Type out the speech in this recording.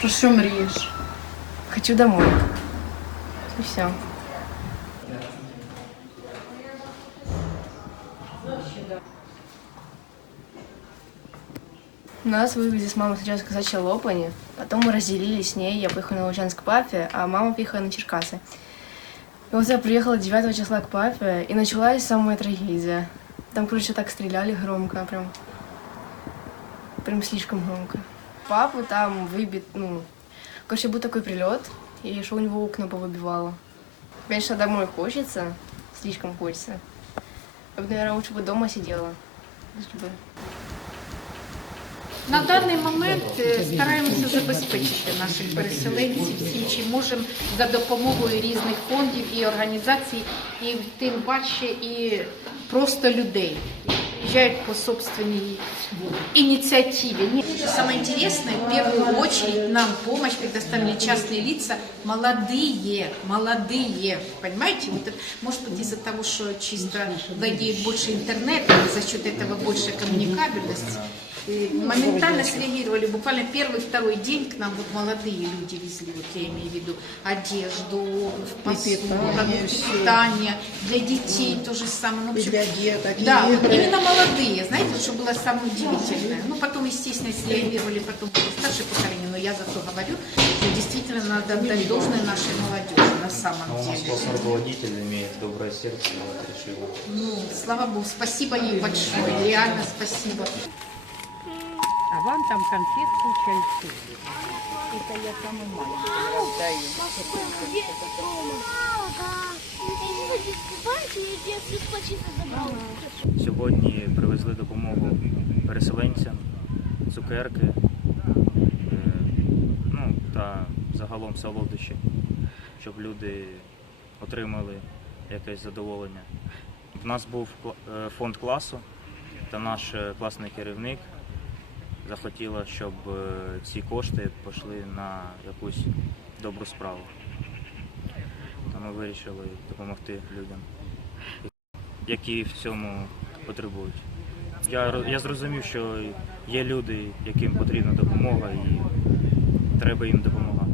Про що мрієш? Хочу домой. И все. Нас вывезли с мамой сначала сказать Лопани, потом мы разделились с ней, я поехала на Лучанск к папе, а мама поехала на Черкасы. И вот я приехала 9 числа к папе, и началась самая трагедия. Там, короче, так стреляли громко, прям, прям слишком громко. Папу там выбит, ну, короче, был такой прилет, и что у него окна повыбивало. Конечно, домой хочется, слишком хочется. Я бы, наверное, лучше бы дома сидела. чтобы На даний момент е, стараємося забезпечити наших переселенців всім, чим можемо за допомогою різних фондів і організацій, і тим паче і просто людей. Приезжают по собственной инициативе. Самое интересное, в первую очередь нам помощь предоставили частные лица, молодые, молодые, понимаете? Вот это, может быть из-за того, что чисто владеют больше интернетом, за счет этого больше коммуникабельности, моментально среагировали. Буквально первый, второй день к нам вот молодые люди везли, вот я имею в виду одежду, посуду, продукты питания, для детей то же самое. Ну, общем, для деток, и Да, вот именно молодые, знаете, вот что было самое удивительное. Ну, потом, естественно, среагировали потом старшее поколение, но я зато говорю, что действительно надо отдать должное нашей молодежи на самом А у нас деле. классный руководитель имеет доброе сердце, вот решила. Ну, слава богу, спасибо ей большое, реально спасибо. А вам там конфетку, чайку. Это я самый маленький. Сьогодні привезли допомогу переселенцям, цукерки, е, ну та загалом солодощі, щоб люди отримали якесь задоволення. В нас був е, фонд класу, та наш е, класний керівник захотіла, щоб е, ці кошти пішли на якусь добру справу. Та ми вирішили допомогти людям які в цьому потребують. Я, я зрозумів, що є люди, яким потрібна допомога, і треба їм допомагати.